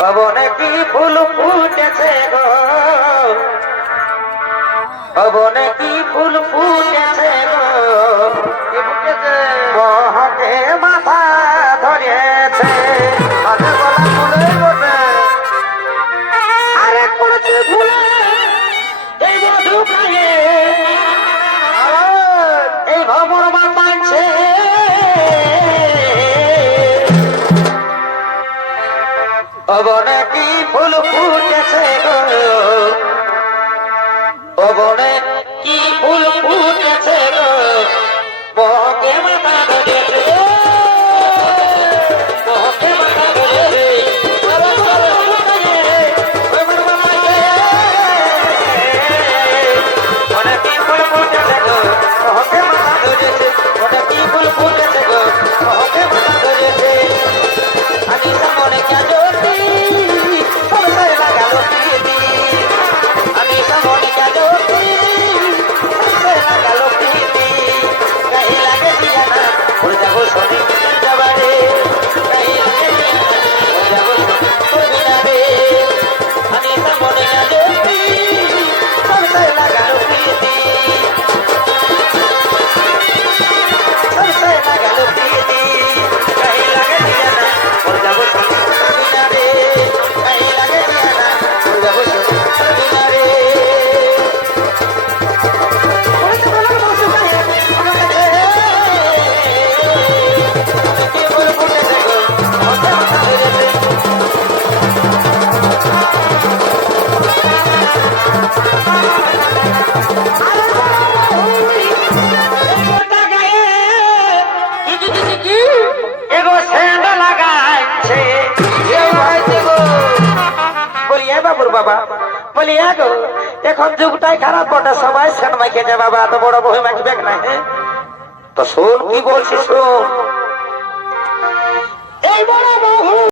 ভবনে কি ফুল ফুটেছে গো, ভবনে কি ফুল ফুটেছে গো, মহকে মাথা ধরিয়েছে। আরে করছে ফুলে এই মধু খায়ে, এই ভবন মানছে ভবনে কি ফুল ফুটেছে গো, ভবনে কি ফুল ফুটেছে গো, মহকে মাথা ধরেছে, মহকে মাথা ধরেছে। মনে কি ফুল ফুটেছে গো, মহকে মাথা ধরেছে, মনে কি ফুল ফুটেছে গো, মহকে মাথা ধরেছে। আমি সামনে কেন আমি সামনে কেন লাগালো প্রীতি, গায়ে লাগে দিয়া না ভুল যাবো শনি যাবারে, গায়ে লাগে দিয়া না ভুল যাবো শনি যাবে। আমি সামনে কেন সবসে লাগালো প্রীতি, সবসে লাগালো প্রীতি, গায়ে লাগে দিয়া না ভুল যাবো শনি যাবে, গায়ে লাগে দিয়া না ভুল যাবো শনি যাবে। বাবা বলি গো এখন যুগটাই খারাপ বটে, সবাই সেন মাইকেছে বাবা, এত বড় বই মাইকবে না। তো শোন কি বলছি, শোন এই বড়